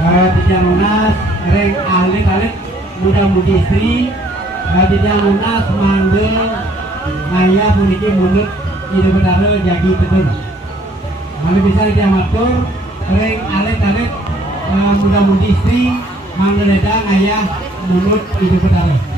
tidak lunas reng alit muda-mudi istri tidak lunas mandel ngaya puniki mulut ide betara jadi betul lalu bisa diamatur reng alit muda-mudi istri mandel ngaya mulut ide betara